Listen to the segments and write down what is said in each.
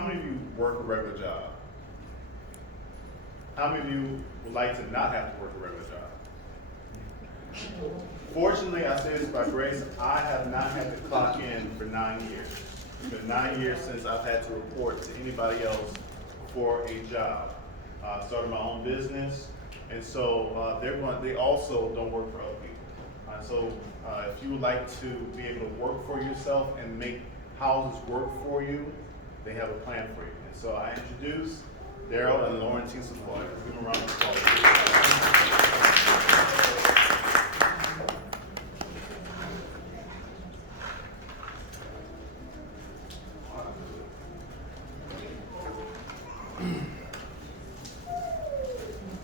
how many of you work a regular job? How many of you would like to not have to work a regular job? Fortunately, I say this by grace, I have not had to clock in for 9 years. It's been 9 years since I've had to report to anybody else for a job. I started my own business, and so they also don't work for other people. So if you would like to be able to work for yourself and make houses work for you, they have a plan for you. And so I introduce Darrell and Loren Team Support. Give them a round of applause.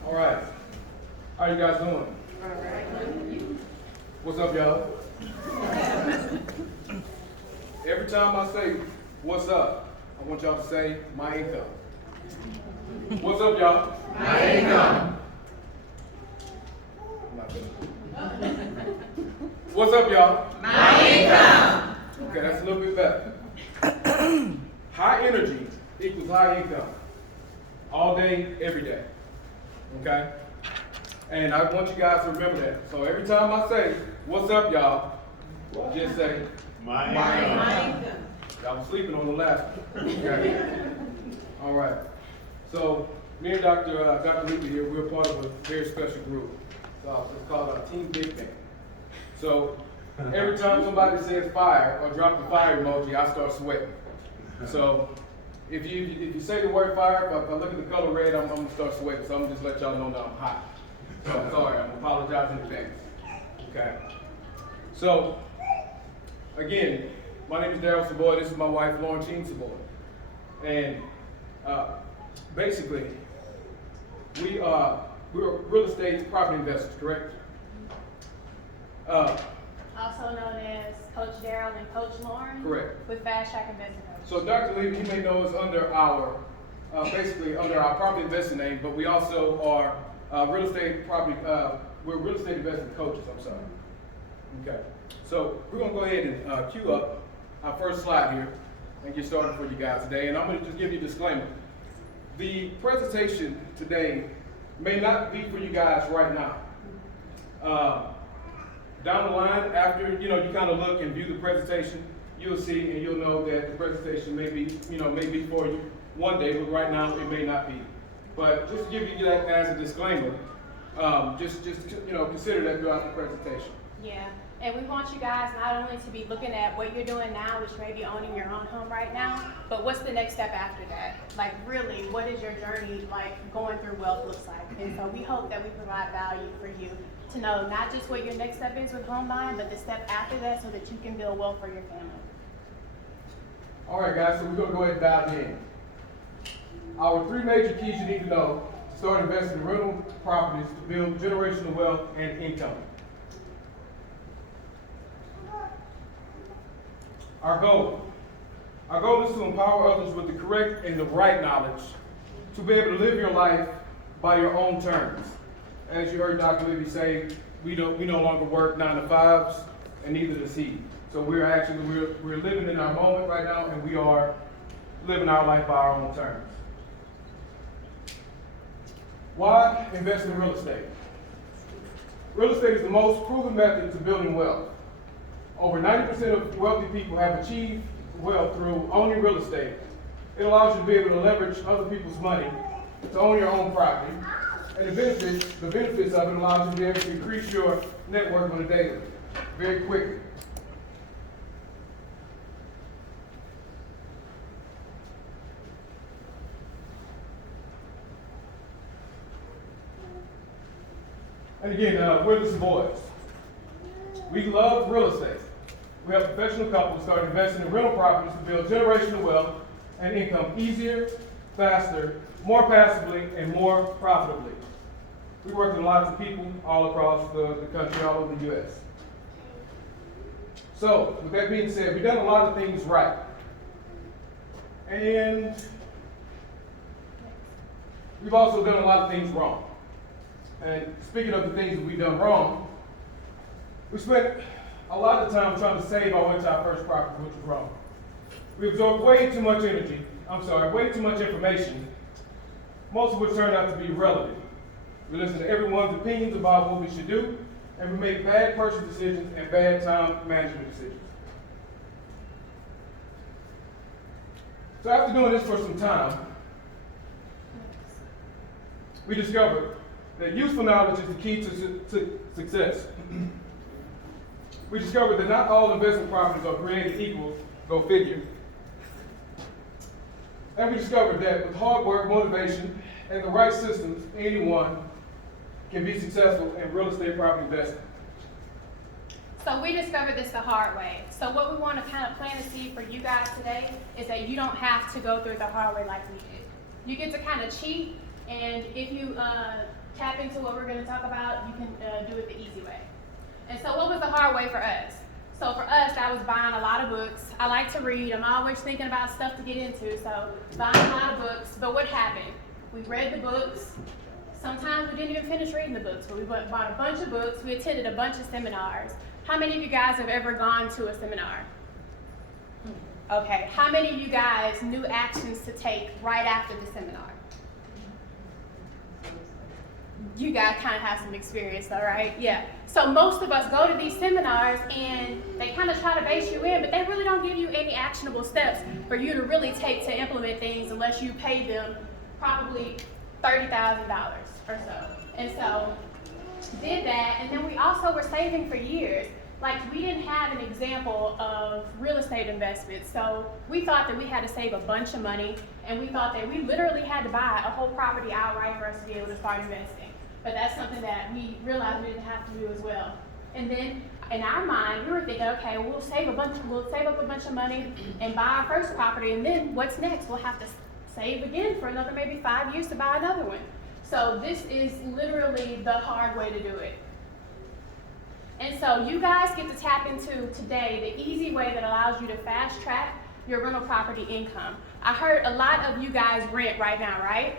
All right. How you guys doing? All right. What's up, y'all? Every time I say, what's up, I want y'all to say, my income. What's up, y'all? My income. I'm not finished. What's up, y'all? My income. Okay, that's a little bit better. High energy equals high income. All day, every day. Okay? And I want you guys to remember that. So every time I say, what's up, y'all, just say, My income. Y'all was sleeping on the last one. Okay. All right. So me and Dr. Levy here, we're part of a very special group. So it's called our Team Big Bang. So every time somebody says fire or drop the fire emoji, I start sweating. So if you say the word fire, if I look at the color red, I'm gonna start sweating. So I'm gonna just let y'all know that I'm hot. So I'm sorry, I'm apologizing in advance. Okay. So again, my name is Darrell Savoy. This is my wife, Loren Team Savoy. And basically, we're real estate property investors, correct? Also known as Coach Darrell and Coach Loren. Correct. With Fast Track Investment Coach. So Dr. Levy, you may know us under our, basically under our property investing name, but we also are real estate property, we're real estate investment coaches, I'm sorry. Okay. So we're gonna go ahead and cue up our first slide here and get started for you guys today. And I'm gonna just give you a disclaimer. The presentation today may not be for you guys right now. Down the line, after you kind of look and view the presentation, you'll see and you'll know that the presentation may be for you one day, but right now it may not be. But just to give you that as a disclaimer, just consider that throughout the presentation. Yeah, and we want you guys not only to be looking at what you're doing now, which may be owning your own home right now, but what's the next step after that? Like really, what is your journey like going through wealth looks like? And so we hope that we provide value for you to know not just what your next step is with home buying, but the step after that so that you can build wealth for your family. All right, guys, so we're going to go ahead and dive in. Our 3 major keys you need to know to start investing in rental properties to build generational wealth and income. Our goal is to empower others with the correct and the right knowledge to be able to live your life by your own terms. As you heard Dr. Levy say, we no longer work 9 to 5s, and neither does he. So we're living in our moment right now, and we are living our life by our own terms. Why invest in real estate? Real estate is the most proven method to building wealth. Over 90% of wealthy people have achieved wealth through owning real estate. It allows you to be able to leverage other people's money to own your own property. And the benefits of it allows you to be able to increase your net worth on a daily, very quickly. And again, we're the Savoys. We love real estate. We have professional couples start investing in rental properties to build generational wealth and income easier, faster, more passively, and more profitably. We work with lots of people all across the country, all over the U.S. So, with that being said, we've done a lot of things right. And we've also done a lot of things wrong. And speaking of the things that we've done wrong, we spent a lot of time trying to save our way to our first property, which was wrong. We absorb way too much way too much information, most of which turned out to be irrelevant. We listen to everyone's opinions about what we should do, and we make bad purchase decisions and bad time management decisions. So after doing this for some time, we discovered that useful knowledge is the key to success. We discovered that not all investment properties are created equal, go figure. And we discovered that with hard work, motivation, and the right systems, anyone can be successful in real estate property investing. So we discovered this the hard way. So what we want to kind of plant a seed for you guys today is that you don't have to go through the hard way like we did. You get to kind of cheat, and if you tap into what we're going to talk about, you can do it the easy way. And so what was the hard way for us? So for us, that was buying a lot of books. I like to read. I'm always thinking about stuff to get into. So buying a lot of books. But what happened? We read the books. Sometimes we didn't even finish reading the books, but we bought a bunch of books. We attended a bunch of seminars. How many of you guys have ever gone to a seminar? Okay. How many of you guys knew actions to take right after the seminar? You guys kind of have some experience though, right? Yeah. So most of us go to these seminars and they kind of try to base you in, but they really don't give you any actionable steps for you to really take to implement things unless you pay them probably $30,000 or so. And so did that, and then we also were saving for years. Like, we didn't have an example of real estate investment, so we thought that we had to save a bunch of money, and we thought that we literally had to buy a whole property outright for us to be able to start investing. But that's something that we realized we didn't have to do as well. And then in our mind, we were thinking, okay, we'll save up a bunch of money and buy our first property, and then what's next? We'll have to save again for another maybe 5 years to buy another one. So this is literally the hard way to do it. And so you guys get to tap into today the easy way that allows you to fast track your rental property income. I heard a lot of you guys rent right now, right?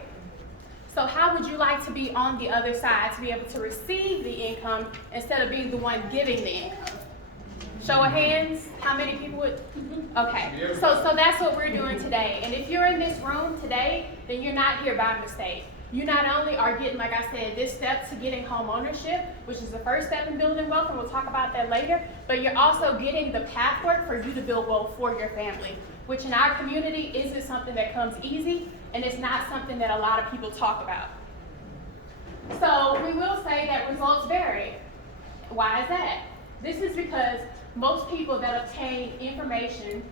So how would you like to be on the other side to be able to receive the income instead of being the one giving the income? Show of hands, how many people would? Okay, so that's what we're doing today. And if you're in this room today, then you're not here by mistake. You not only are getting, like I said, this step to getting home ownership, which is the first step in building wealth, and we'll talk about that later, but you're also getting the pathwork for you to build wealth for your family, which in our community isn't something that comes easy, and it's not something that a lot of people talk about. So we will say that results vary. Why is that? This is because most people that obtain information,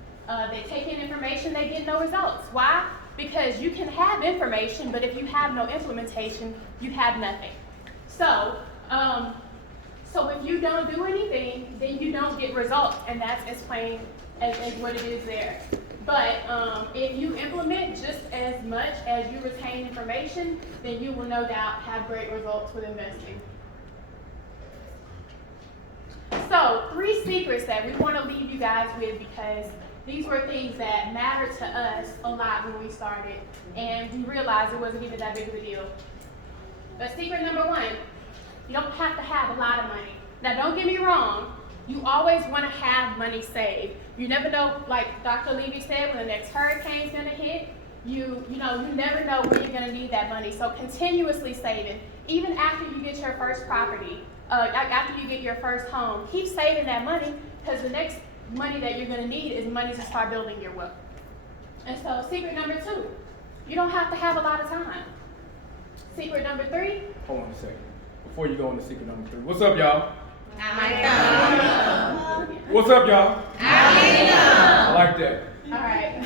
they take in information, they get no results. Why? Because you can have information, but if you have no implementation, you have nothing. So if you don't do anything, then you don't get results, and that's as plain as what it is there. But if you implement just as much as you retain information, then you will no doubt have great results with investing. So 3 secrets that we want to leave you guys with, because these were things that mattered to us a lot when we started, and we realized it wasn't even that big of a deal. But secret number 1, you don't have to have a lot of money. Now don't get me wrong, you always want to have money saved. You never know, like Dr. Levy said, when the next hurricane's going to hit, you never know when you're going to need that money. So continuously saving, even after you get your first property, after you get your first home, keep saving that money, because the next money that you're going to need is money to start building your wealth. And so secret number 2, you don't have to have a lot of time. Secret number 3. Hold on a second. Before you go into secret number 3, what's up, y'all? What's up, y'all? I like that. All right.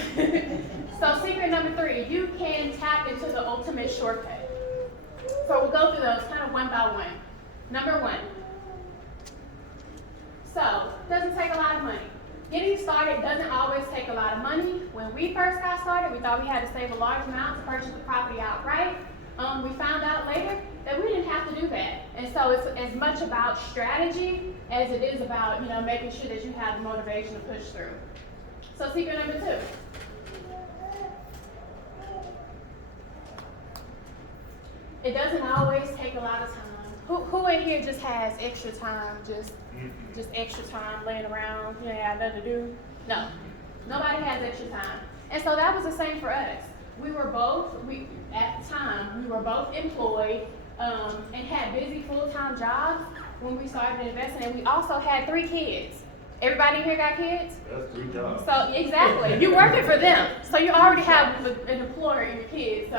So secret number 3, you can tap into the ultimate shortcut. So we'll go through those kind of one by one. Number 1. So, it doesn't take a lot of money. Getting started doesn't always take a lot of money. When we first got started, we thought we had to save a large amount to purchase the property outright. We found out later that we didn't have to do that. And so it's as much about strategy as it is about, making sure that you have the motivation to push through. So secret number 2. It doesn't always take a lot of time. Who in here just has extra time, just extra time laying around, nothing to do? No. Nobody has extra time. And so that was the same for us. At the time, we were both employed and had busy full-time jobs when we started investing, and we also had 3 kids. Everybody here got kids? That's 3 jobs. So exactly, you're working for them. So you already have an employer in your kids.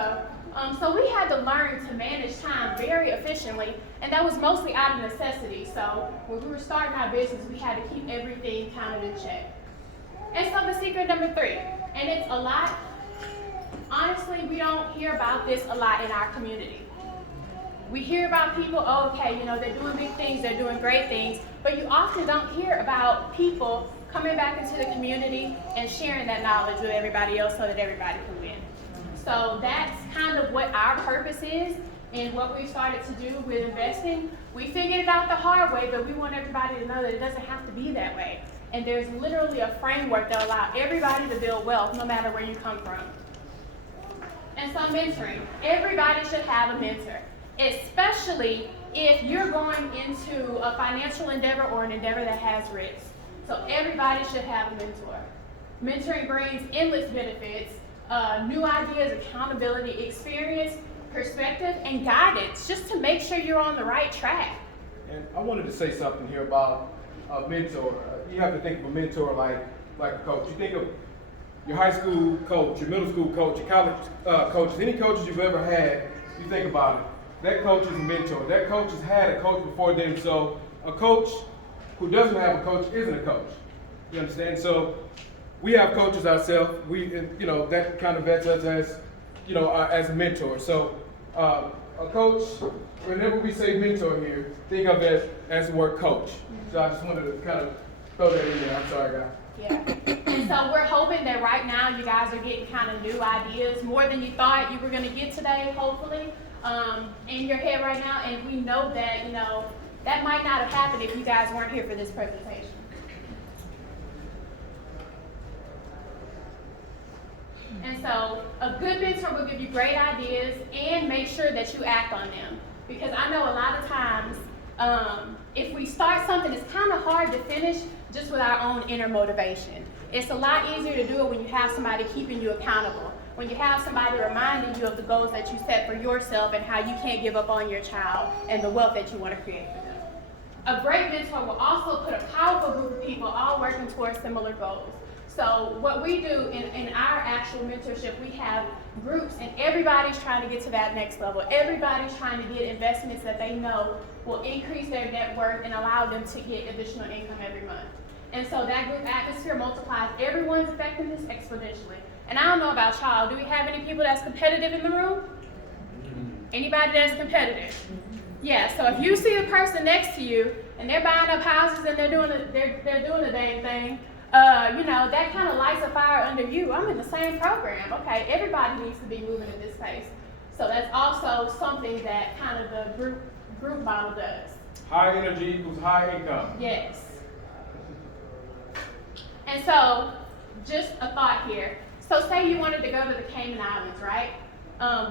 So we had to learn to manage time very efficiently, and that was mostly out of necessity. So when we were starting our business, we had to keep everything kind of in check. And so the secret number 3, and it's a lot, honestly, we don't hear about this a lot in our community. We hear about people, oh, okay, you know, they're doing big things, they're doing great things, but you often don't hear about people coming back into the community and sharing that knowledge with everybody else so that everybody can win. So that's kind of what our purpose is and what we started to do with investing. We figured it out the hard way, but we want everybody to know that it doesn't have to be that way. And there's literally a framework that allows everybody to build wealth no matter where you come from. And so mentoring, everybody should have a mentor, especially if you're going into a financial endeavor or an endeavor that has risk. So everybody should have a mentor. Mentoring brings endless benefits, new ideas, accountability, experience, perspective, and guidance, just to make sure you're on the right track. And I wanted to say something here about a mentor. You have to think of a mentor like a coach. You think of your high school coach, your middle school coach, your college coaches, any coaches you've ever had, you think about it. That coach is a mentor. That coach has had a coach before them. So a coach who doesn't have a coach isn't a coach. You understand? So we have coaches ourselves. That kind of vets us as, as a mentor. So a coach, whenever we say mentor here, think of it as the word coach. So I just wanted to kind of throw that in there. I'm sorry, guys. Yeah. And so we're hoping that right now you guys are getting kind of new ideas, more than you thought you were going to get today, hopefully, in your head right now. And we know that, that might not have happened if you guys weren't here for this presentation. And so a good mentor will give you great ideas and make sure that you act on them. Because I know a lot of times, if we start something, it's kind of hard to finish just with our own inner motivation. It's a lot easier to do it when you have somebody keeping you accountable, when you have somebody reminding you of the goals that you set for yourself and how you can't give up on your child and the wealth that you want to create for them. A great mentor will also put a powerful group of people all working towards similar goals. So what we do in our actual mentorship, we have groups and everybody's trying to get to that next level. Everybody's trying to get investments that they know will increase their net worth and allow them to get additional income every month. And so that group atmosphere multiplies everyone's effectiveness exponentially. And I don't know about y'all, do we have any people that's competitive in the room? Anybody that's competitive? Yeah, so if you see the person next to you and they're buying up houses and they're doing the dang thing, that kind of lights a fire under you. I'm in the same program. Okay, everybody needs to be moving at this pace. So that's also something that kind of the group model does. High energy equals high income. Yes. And so, just a thought here. So say you wanted to go to the Cayman Islands, right?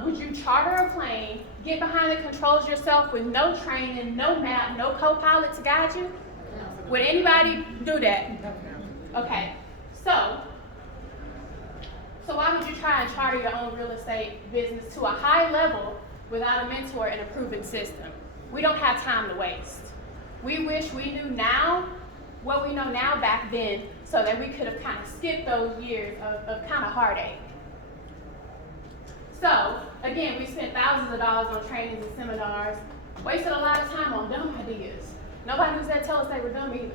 Would you charter a plane, get behind the controls yourself with no training, no map, no co-pilot to guide you? Would anybody do that? Okay. So why would you try and charter your own real estate business to a high level without a mentor and a proven system? We don't have time to waste. We wish we knew now what we know now back then so that we could have kind of skipped those years of kind of heartache. So, again, we spent thousands of dollars on trainings and seminars, wasted a lot of time on dumb ideas. Nobody was there to tell us they were dumb either.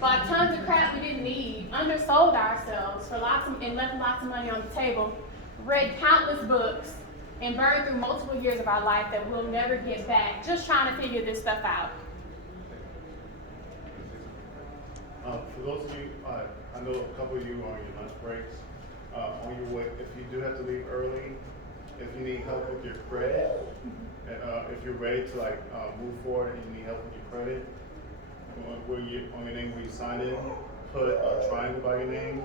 Bought tons of crap we didn't need, undersold ourselves and left lots of money on the table, read countless books, and burned through multiple years of our life that we'll never get back, just trying to figure this stuff out. For those of you, I know a couple of you are on your lunch breaks. On your way, if you do have to leave early, if you need help with your credit, if you're ready to move forward and you need help with your credit, on your name where you signed in, put a triangle by your name.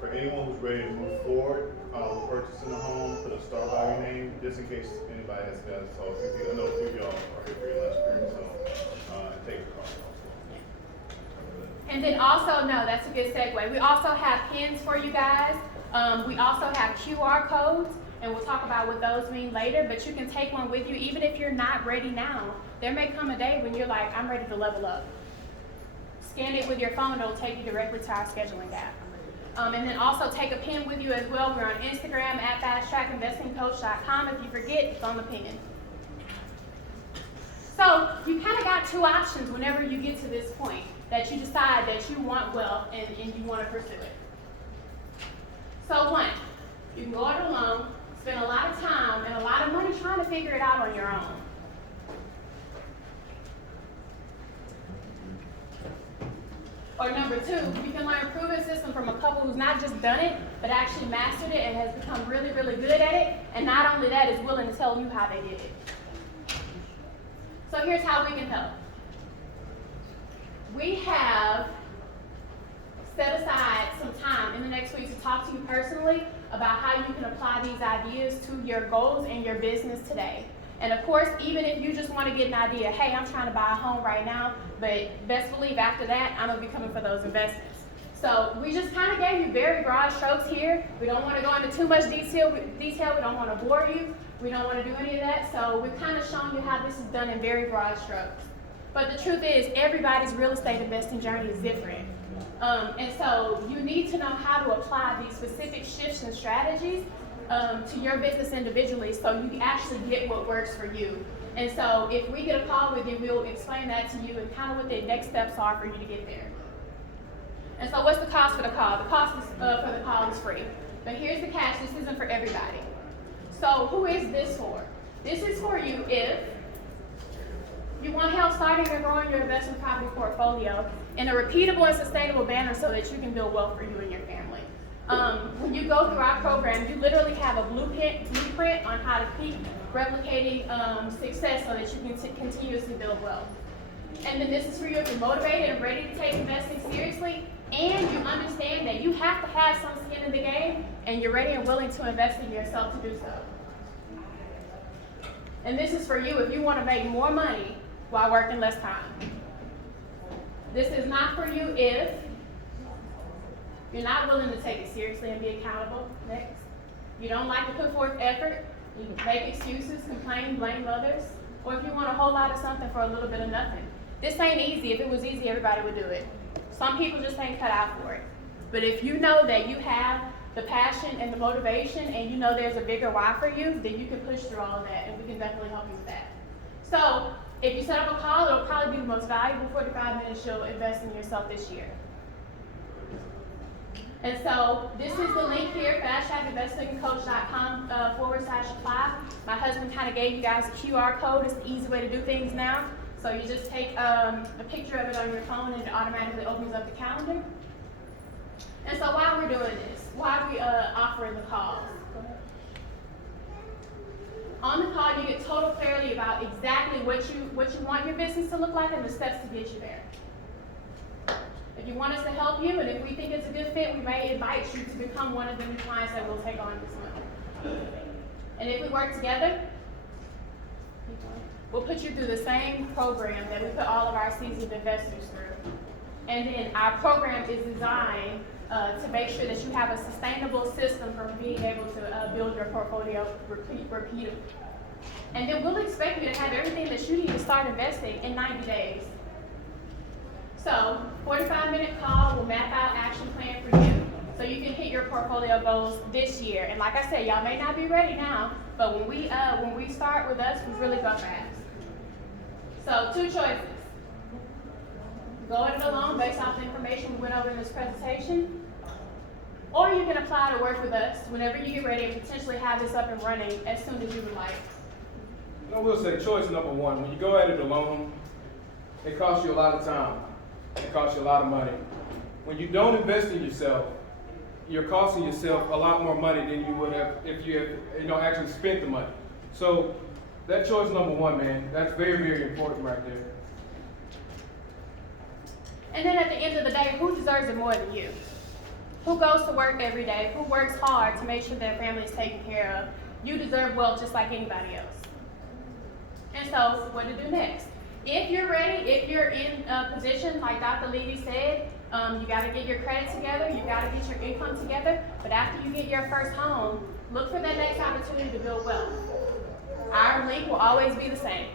For anyone who's ready to move forward, purchasing a home, put a star by your name, just in case anybody has that. So I know a few of y'all are here for your lunch period, so take a call also. And then also, no, that's a good segue. We also have pins for you guys. We also have QR codes, and we'll talk about what those mean later, but you can take one with you even if you're not ready now. There may come a day when you're like, I'm ready to level up. Scan it with your phone, it'll take you directly to our scheduling app. And then also take a pin with you as well. We're on Instagram at fasttrackinvestingcoach.com. If you forget, it's on the pin. So you kind of got two options whenever you get to this point that you decide that you want wealth and you want to pursue it. So one, you can go it alone, spend a lot of time and a lot of money trying to figure it out on your own. Or number two, you can learn a proven system from a couple who's not just done it, but actually mastered it and has become really, really good at it. And not only that, is willing to tell you how they did it. So here's how we can help. We have set aside some time in the next week to talk to you personally about how you can apply these ideas to your goals and your business today. And of course, even if you just want to get an idea, hey, I'm trying to buy a home right now, but best believe after that, I'm going to be coming for those investments. So we just kind of gave you very broad strokes here. We don't want to go into too much detail. We don't want to bore you. We don't want to do any of that. So we've kind of shown you how this is done in very broad strokes. But the truth is, everybody's real estate investing journey is different. And so you need to know how to apply these specific shifts and strategies to your business individually so you actually get what works for you. And so if we get a call with you, we'll explain that to you and kind of what the next steps are for you to get there. And so what's the cost for the call? The cost for the call is free. But here's the catch, this isn't for everybody. So who is this for? This is for you if you want help starting or growing your investment property portfolio in a repeatable and sustainable manner so that you can build wealth for you and your family. When you go through our program, you literally have a blueprint on how to keep replicating success so that you can continuously build wealth. And then this is for you if you're motivated and ready to take investing seriously, and you understand that you have to have some skin in the game, and you're ready and willing to invest in yourself to do so. And this is for you if you want to make more money while working less time. This is not for you if you're not willing to take it seriously and be accountable. Next. You don't like to put forth effort, you make excuses, complain, blame others, or if you want a whole lot of something for a little bit of nothing. This ain't easy. If it was easy, everybody would do it. Some people just ain't cut out for it. But if you know that you have the passion and the motivation and you know there's a bigger why for you, then you can push through all of that, and we can definitely help you with that. So if you set up a call, it'll probably be the most valuable 45 minutes you'll invest in yourself this year. And so this is the link here, fasttrackinvestingcoach.com /apply. My husband kind of gave you guys a QR code. It's the easy way to do things now. So you just take a picture of it on your phone and it automatically opens up the calendar. And so while we're doing this, why are we offering the calls? On the call, you get total clarity about exactly what you want your business to look like and the steps to get you there. If you want us to help you, and if we think it's a good fit, we may invite you to become one of the new clients that we'll take on this month. And if we work together, we'll put you through the same program that we put all of our seasoned investors through. And then our program is designed to make sure that you have a sustainable system for being able to build your portfolio repeatedly. And then we'll expect you to have everything that you need to start investing in 90 days. So, 45-minute call will map out action plan for you so you can hit your portfolio goals this year. And like I said, y'all may not be ready now, but when we start with us, we really go fast. So, two choices. Go it alone based off the information we went over in this presentation, or you can apply to work with us whenever you get ready and potentially have this up and running as soon as you would like. I will say choice number one, when you go at it alone, it costs you a lot of time. It costs you a lot of money. When you don't invest in yourself, you're costing yourself a lot more money than you would have if you have actually spent the money. So that choice number one, man, that's very, very important right there. And then at the end of the day, who deserves it more than you? Who goes to work every day? Who works hard to make sure their family is taken care of? You deserve wealth just like anybody else. And so, what to do next? If you're ready, if you're in a position, like Dr. Levy said, You got to get your credit together. You got to get your income together. But after you get your first home, look for that next opportunity to build wealth. Our link will always be the same.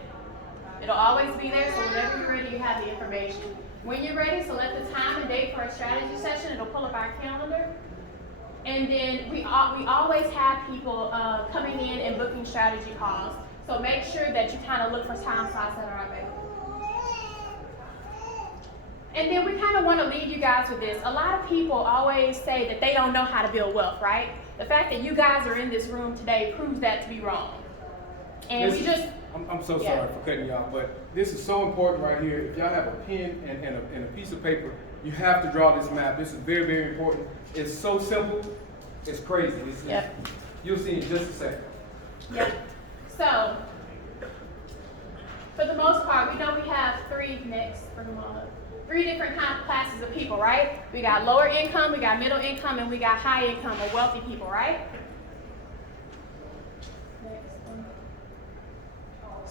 It'll always be there, so whenever you're ready, you have the information. When you're ready, select the time and date for a strategy session. It'll pull up our calendar. And then we always have people coming in and booking strategy calls. So make sure that you kind of look for time slots that are available. And then we kind of want to leave you guys with this. A lot of people always say that they don't know how to build wealth, right? The fact that you guys are in this room today proves that to be wrong. And I'm so sorry for cutting you off, but this is so important right here. If y'all have a pen and a piece of paper, you have to draw this map. This is very, very important. It's so simple, it's crazy. You'll see in just a second. Yep. So, for the most part, we know we have three different kind of classes of people, right? We got lower income, we got middle income, and we got high income or wealthy people, right?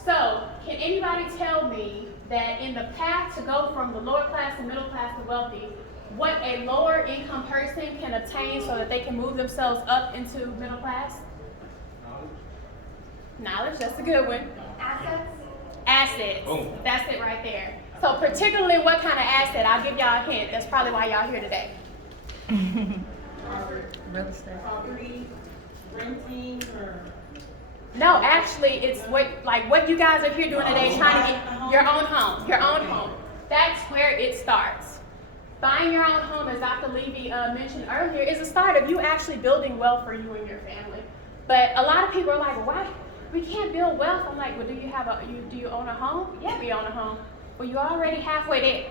So, can anybody tell me that in the path to go from the lower class to middle class to wealthy, what a lower income person can obtain so that they can move themselves up into middle class? Knowledge, that's a good one. Assets. Boom. That's it right there. So particularly what kind of asset? I'll give y'all a hint. That's probably why y'all here today. Real estate. Property, renting, or? No, actually, it's what you guys are here doing today, trying to get your own home. Your own home. That's where it starts. Buying your own home, as Dr. Levy mentioned earlier, is a start of you actually building wealth for you and your family. But a lot of people are like, why? We can't build wealth. I'm like, well, do you own a home? Yeah, we own a home. Well, you're already halfway there.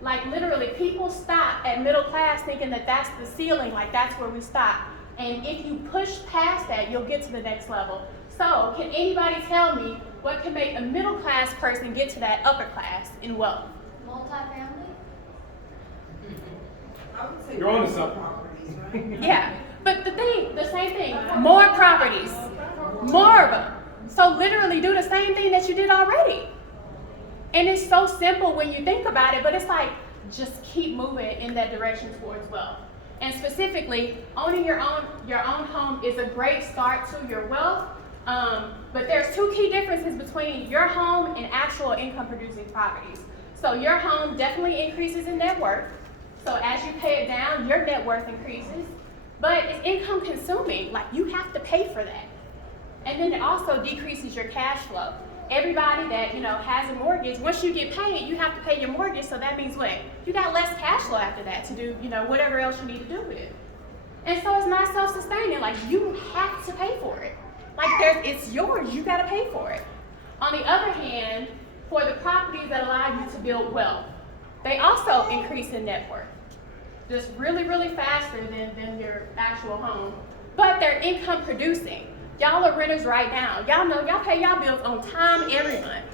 Like literally, people stop at middle class thinking that that's the ceiling, like that's where we stop. And if you push past that, you'll get to the next level. So, can anybody tell me what can make a middle class person get to that upper class in wealth? Multifamily? I would say You're on to something. properties, right? Yeah, but the same thing, more properties, more of them. So literally do the same thing that you did already. And it's so simple when you think about it, but it's like, just keep moving in that direction towards wealth. And specifically, owning your own home is a great start to your wealth. But there's two key differences between your home and actual income producing properties. So your home definitely increases in net worth. So as you pay it down, your net worth increases. But it's income consuming, like you have to pay for that. And then it also decreases your cash flow. Everybody that has a mortgage, once you get paid, you have to pay your mortgage. So that means what? You got less cash flow after that to do whatever else you need to do with it. And so it's not self-sustaining. Like you have to pay for it. Like it's yours. You got to pay for it. On the other hand, for the properties that allow you to build wealth, they also increase in net worth. Just really, really faster than your actual home. But they're income producing. Y'all are renters right now. Y'all know y'all pay y'all bills on time every month.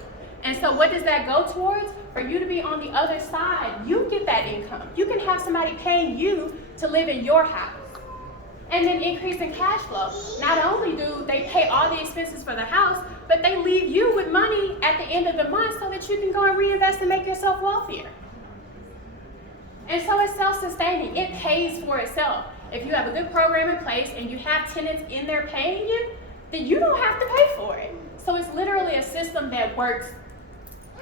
And so what does that go towards? For you to be on the other side, you get that income. You can have somebody paying you to live in your house. And then increase in cash flow. Not only do they pay all the expenses for the house, but they leave you with money at the end of the month so that you can go and reinvest and make yourself wealthier. And so it's self-sustaining. It pays for itself. If you have a good program in place and you have tenants in there paying you, then you don't have to pay for it. So it's literally a system that works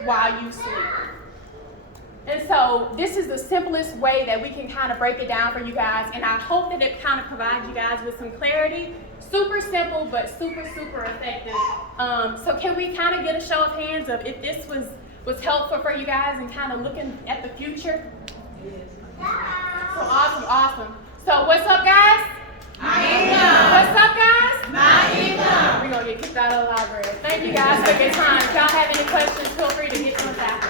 while you sleep. And so this is the simplest way that we can kind of break it down for you guys. And I hope that it kind of provides you guys with some clarity. Super simple, but super, super effective. So can we kind of get a show of hands of if this was helpful for you guys and kind of looking at the future? So awesome. So what's up, guys? My income. What's up, guys? My income. We're going to get kicked out of the library. Thank you guys for your time. If y'all have any questions, feel free to get to us after.